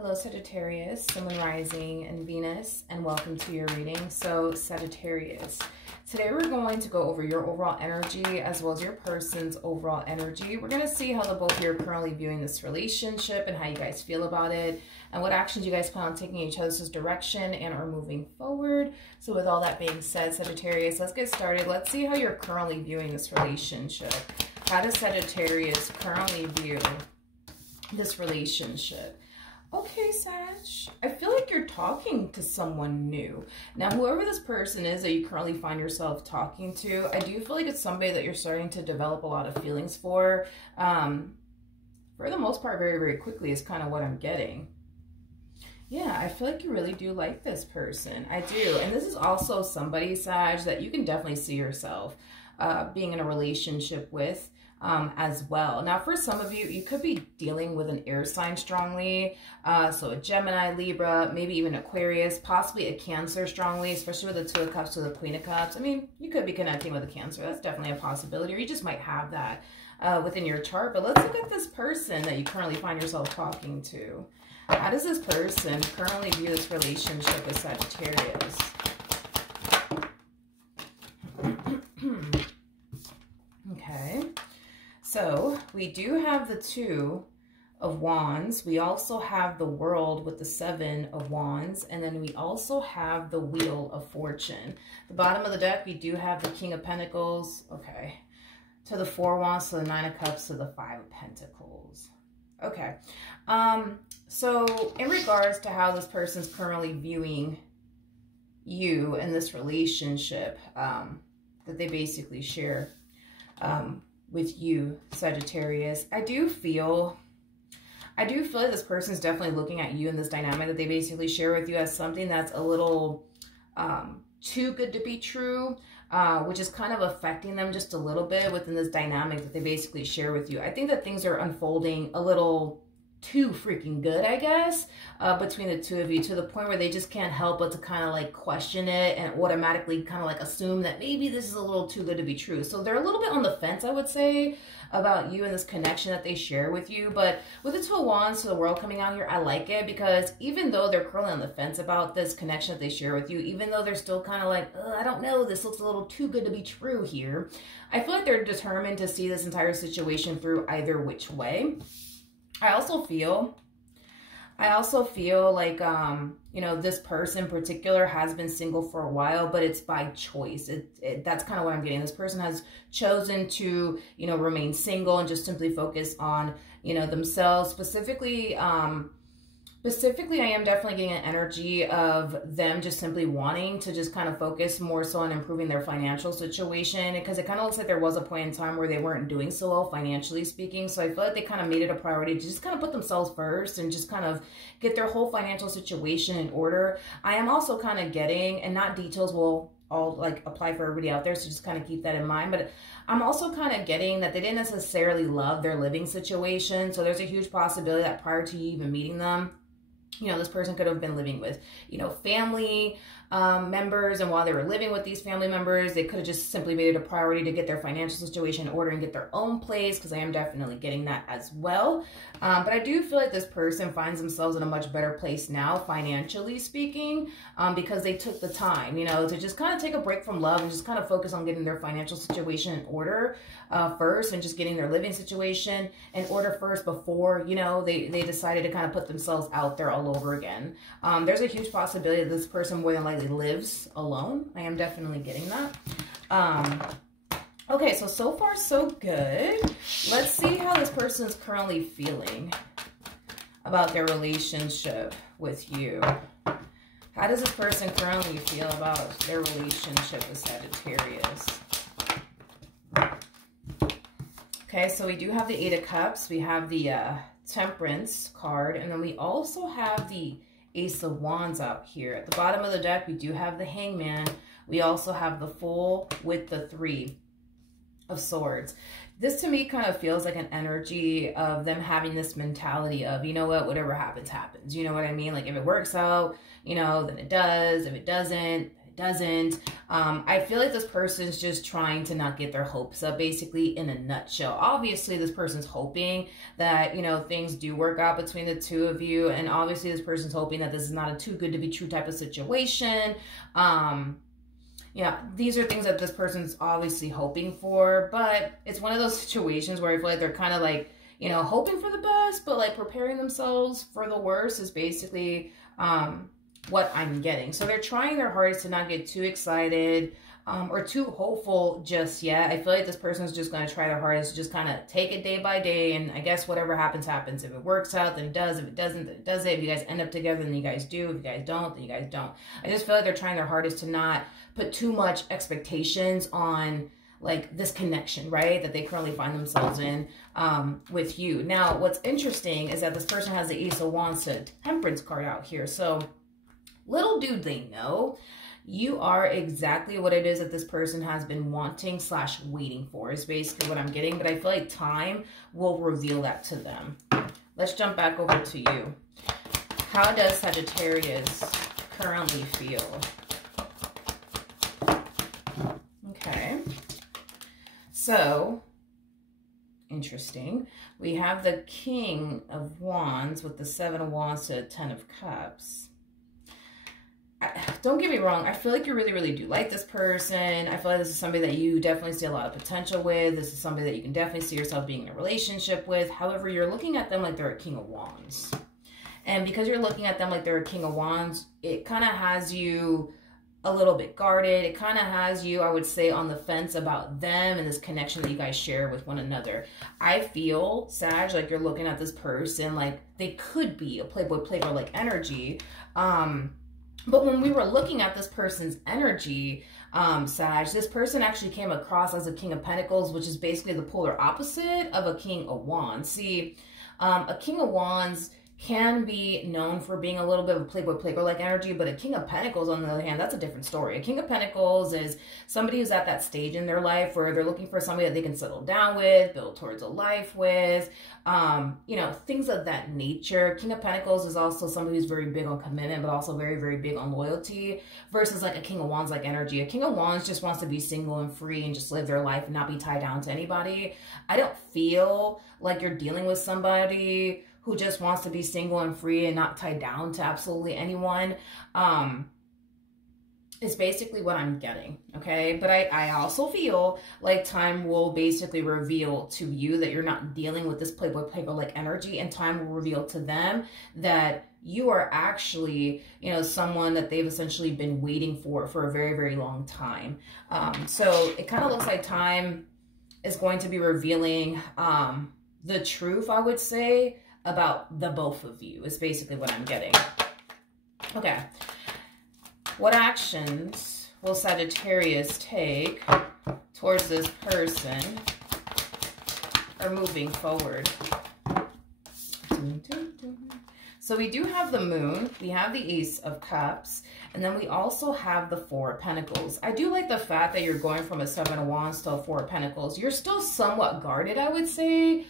Hello Sagittarius, Sun, Rising, and Venus, and welcome to your reading. So Sagittarius, today we're going to go over your overall energy as well as your person's overall energy. We're going to see how the both of you are currently viewing this relationship and how you guys feel about it and what actions you guys plan on taking in each other's direction and are moving forward. So with all that being said, Sagittarius, let's get started. Let's see how you're currently viewing this relationship. How does Sagittarius currently view this relationship? Okay, Sag, I feel like you're talking to someone new. Now, whoever this person is that you currently find yourself talking to, I do feel like it's somebody that you're starting to develop a lot of feelings for. For the most part, very, very quickly is kind of what I'm getting. Yeah, I feel like you really do like this person. I do. And this is also somebody, Sag, that you can definitely see yourself being in a relationship with. As well. Now, for some of you, you could be dealing with an air sign strongly. So a Gemini, Libra, maybe even Aquarius, possibly a Cancer strongly, especially with the Two of Cups to the Queen of Cups. I mean, you could be connecting with a Cancer. That's definitely a possibility, or you just might have that within your chart. But let's look at this person that you currently find yourself talking to. How does this person currently view this relationship with Sagittarius? Okay. So we do have the Two of Wands. We also have the World with the Seven of Wands. And then we also have the Wheel of Fortune. The bottom of the deck, we do have the King of Pentacles. Okay. To the Four of Wands, to the Nine of Cups, to the Five of Pentacles. Okay. So in regards to how this person's currently viewing you in this relationship that they basically share with you, Sagittarius, I do feel like this person's definitely looking at you in this dynamic that they basically share with you as something that's a little too good to be true, which is kind of affecting them just a little bit within this dynamic that they basically share with you. I think that things are unfolding a little too freaking good, I guess, between the two of you, to the point where they just can't help but to kind of like question it and automatically kind of like assume that maybe this is a little too good to be true. So they're a little bit on the fence, I would say, about you and this connection that they share with you. But with the Two of Wands to the World coming out here, I like it, because even though they're currently on the fence about this connection that they share with you, even though they're still kind of like, I don't know, this looks a little too good to be true here, I feel like they're determined to see this entire situation through either which way. I also feel like, you know, this person in particular has been single for a while, but it's by choice. That's kind of what I'm getting. This person has chosen to, you know, remain single and just simply focus on, you know, themselves. Specifically, I am definitely getting an energy of them just simply wanting to just kind of focus more so on improving their financial situation, because it kind of looks like there was a point in time where they weren't doing so well financially speaking. So I feel like they kind of made it a priority to just kind of put themselves first and just kind of get their whole financial situation in order. I am also kind of getting, and not details will all like apply for everybody out there, so just kind of keep that in mind, but I'm also kind of getting that they didn't necessarily love their living situation. So there's a huge possibility that prior to you even meeting them, you know, this person could have been living with, you know, family members. And while they were living with these family members, they could have just simply made it a priority to get their financial situation in order and get their own place, because I am definitely getting that as well. But I do feel like this person finds themselves in a much better place now, financially speaking, because they took the time, you know, to just kind of take a break from love and just kind of focus on getting their financial situation in order first, and just getting their living situation in order first before, you know, they decided to kind of put themselves out there all over again. There's a huge possibility that this person more than likely lives alone. I am definitely getting that. Okay, so far so good. Let's see how this person is currently feeling about their relationship with you. How does this person currently feel about their relationship with Sagittarius? Okay, so we do have the Eight of Cups. We have the Temperance card, and then we also have the Ace of Wands out here. At the bottom of the deck, we do have the Hangman. We also have the Fool with the Three of Swords. This to me kind of feels like an energy of them having this mentality of, you know what, whatever happens, happens. You know what I mean? Like if it works out, you know, then it does. If it doesn't, it doesn't. I feel like this person's just trying to not get their hopes up, basically, in a nutshell. Obviously, this person's hoping that, you know, things do work out between the two of you. And obviously, this person's hoping that this is not a too good to be true type of situation. Yeah, these are things that this person's obviously hoping for, but it's one of those situations where I feel like they're kind of like, you know, hoping for the best, but like preparing themselves for the worst is basically what I'm getting. So they're trying their hardest to not get too excited or too hopeful just yet. I feel like this person's just going to try their hardest to just kind of take it day by day. And I guess whatever happens, happens. If it works out, then it does. If it doesn't, then it doesn't. If you guys end up together, then you guys do. If you guys don't, then you guys don't. I just feel like they're trying their hardest to not put too much expectations on like this connection, right, that they currently find themselves in with you. Now, what's interesting is that this person has the Ace of Wands to Temperance card out here. So little do they know, you are exactly what it is that this person has been wanting / waiting for is basically what I'm getting. But I feel like time will reveal that to them. Let's jump back over to you. How does Sagittarius currently feel? Okay. So, interesting. We have the King of Wands with the 7 of Wands to 10 of Cups. Don't get me wrong. I feel like you really, really do like this person. I feel like this is somebody that you definitely see a lot of potential with. This is somebody that you can definitely see yourself being in a relationship with. However, you're looking at them like they're a King of Wands. And because you're looking at them like they're a King of Wands, it kind of has you a little bit guarded. It kind of has you, I would say, on the fence about them and this connection that you guys share with one another. I feel, Sag, like you're looking at this person like they could be a playboy, playgirl-like energy. But when we were looking at this person's energy, Sag, this person actually came across as a King of Pentacles, which is basically the polar opposite of a King of Wands. See, a King of Wands can be known for being a little bit of a playboy, playgirl-like energy, but a King of Pentacles, on the other hand, that's a different story. A King of Pentacles is somebody who's at that stage in their life where they're looking for somebody that they can settle down with, build towards a life with, you know, things of that nature. King of Pentacles is also somebody who's very big on commitment, but also very, very big on loyalty, versus like a King of Wands-like energy. A King of Wands just wants to be single and free and just live their life and not be tied down to anybody. I don't feel like you're dealing with somebody who just wants to be single and free and not tied down to absolutely anyone. Is basically what I'm getting, okay? But I also feel like time will basically reveal to you that you're not dealing with this playboy, playgirl-like energy, and time will reveal to them that you are actually, you know, someone that they've essentially been waiting for a very, very long time. So it kind of looks like time is going to be revealing the truth, I would say, about the both of you is basically what I'm getting. Okay. What actions will Sagittarius take towards this person or moving forward? So we do have the Moon, we have the Ace of Cups, and then we also have the 4 of Pentacles. I do like the fact that you're going from a 7 of Wands to a 4 of Pentacles. You're still somewhat guarded, I would say,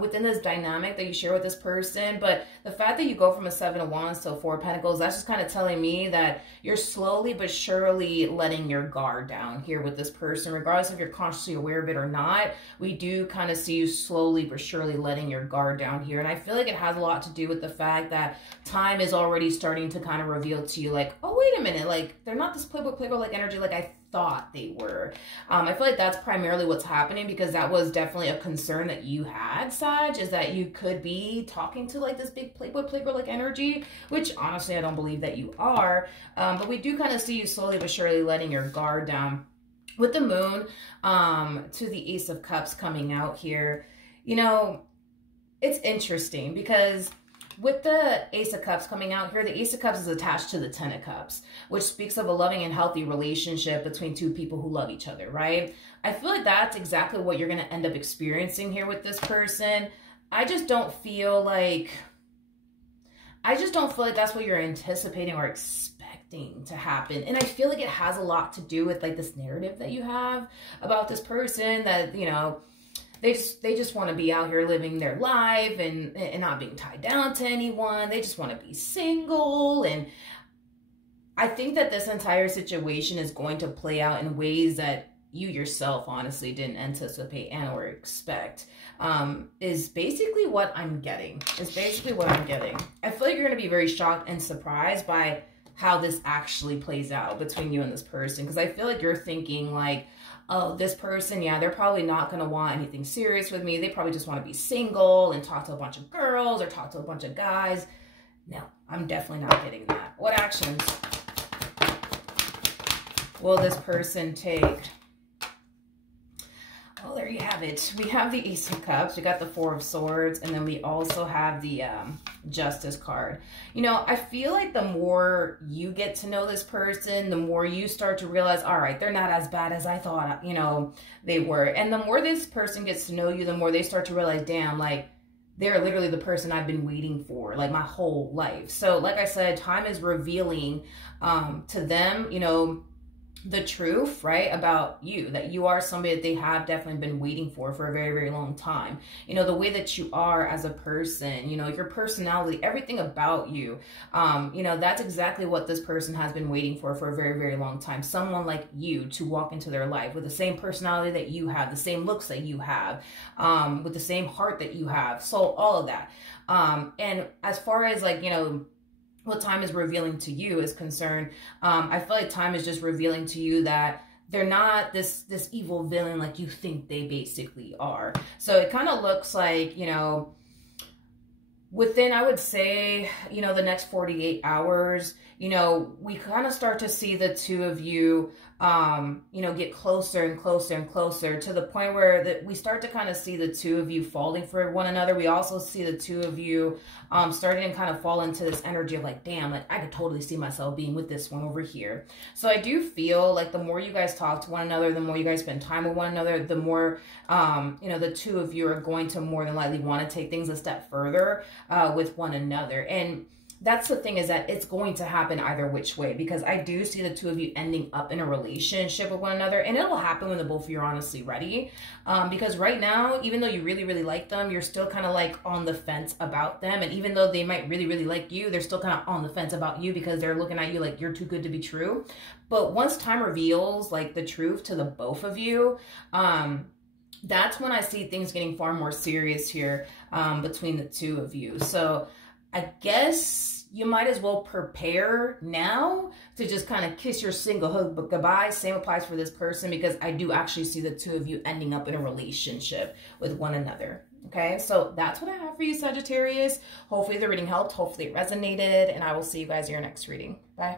within this dynamic that you share with this person. But the fact that you go from a 7 of Wands to a 4 of Pentacles, that's just kind of telling me that you're slowly but surely letting your guard down here with this person. Regardless if you're consciously aware of it or not, we do kind of see you slowly but surely letting your guard down here. And I feel like it has a lot to do with the fact that time is already starting to kind of reveal to you, like, oh, wait a minute, like, they're not this playboy, playgirl-like energy like I thought they were. I feel like that's primarily what's happening, because that was definitely a concern that you had, Sag, is that you could be talking to like this big playboy, playgirl-like energy, which honestly I don't believe that you are. But we do kind of see you slowly but surely letting your guard down. With the Moon to the Ace of Cups coming out here, you know, it's interesting because with the Ace of Cups coming out here, the Ace of Cups is attached to the 10 of Cups, which speaks of a loving and healthy relationship between two people who love each other, right? I feel like that's exactly what you're going to end up experiencing here with this person. I just don't feel like that's what you're anticipating or expecting to happen. And I feel like it has a lot to do with like this narrative that you have about this person, that, you know, they just want to be out here living their life and not being tied down to anyone. They just want to be single. And I think that this entire situation is going to play out in ways that you yourself honestly didn't anticipate and or expect, is basically what I'm getting. It's basically what I'm getting. I feel like you're going to be very shocked and surprised by how this actually plays out between you and this person. Because I feel like you're thinking like, oh, this person, yeah, they're probably not going to want anything serious with me. They probably just want to be single and talk to a bunch of girls or talk to a bunch of guys. No, I'm definitely not getting that. What actions will this person take? Oh, there you have it. We have the Ace of Cups, we got the Four of Swords, and then we also have the Justice card. You know, I feel like the more you get to know this person, the more you start to realize, all right, they're not as bad as I thought, you know, they were. And the more this person gets to know you, the more they start to realize, damn, like, they're literally the person I've been waiting for, like, my whole life. So, like I said, time is revealing to them, you know, the truth, right, about you, that you are somebody that they have definitely been waiting for a very, very long time. You know, the way that you are as a person, you know, your personality, everything about you, you know, that's exactly what this person has been waiting for a very, very long time. Someone like you to walk into their life with the same personality that you have, the same looks that you have, with the same heart that you have. So all of that. And as far as like, you know, what time is revealing to you is concerned, I feel like time is just revealing to you that they're not this evil villain like you think they basically are. So it kind of looks like, you know, within, I would say, you know, the next 48 hours, you know, we kind of start to see the two of you, you know, get closer and closer and closer to the point where we start to kind of see the two of you falling for one another. We also see the two of you starting to kind of fall into this energy of like, damn, like I could totally see myself being with this one over here. So I do feel like the more you guys talk to one another, the more you guys spend time with one another, the more, you know, the two of you are going to more than likely want to take things a step further with one another. And that's the thing, is that it's going to happen either which way, because I do see the two of you ending up in a relationship with one another, and it'll happen when the both of you are honestly ready. Because right now, even though you really, really like them, you're still kind of like on the fence about them. And even though they might really, really like you, they're still kind of on the fence about you because they're looking at you like you're too good to be true. But once time reveals like the truth to the both of you, that's when I see things getting far more serious here between the two of you. So I guess you might as well prepare now to just kind of kiss your singlehood goodbye. Same applies for this person, because I do actually see the two of you ending up in a relationship with one another. Okay, so that's what I have for you, Sagittarius. Hopefully the reading helped. Hopefully it resonated, and I will see you guys in your next reading. Bye.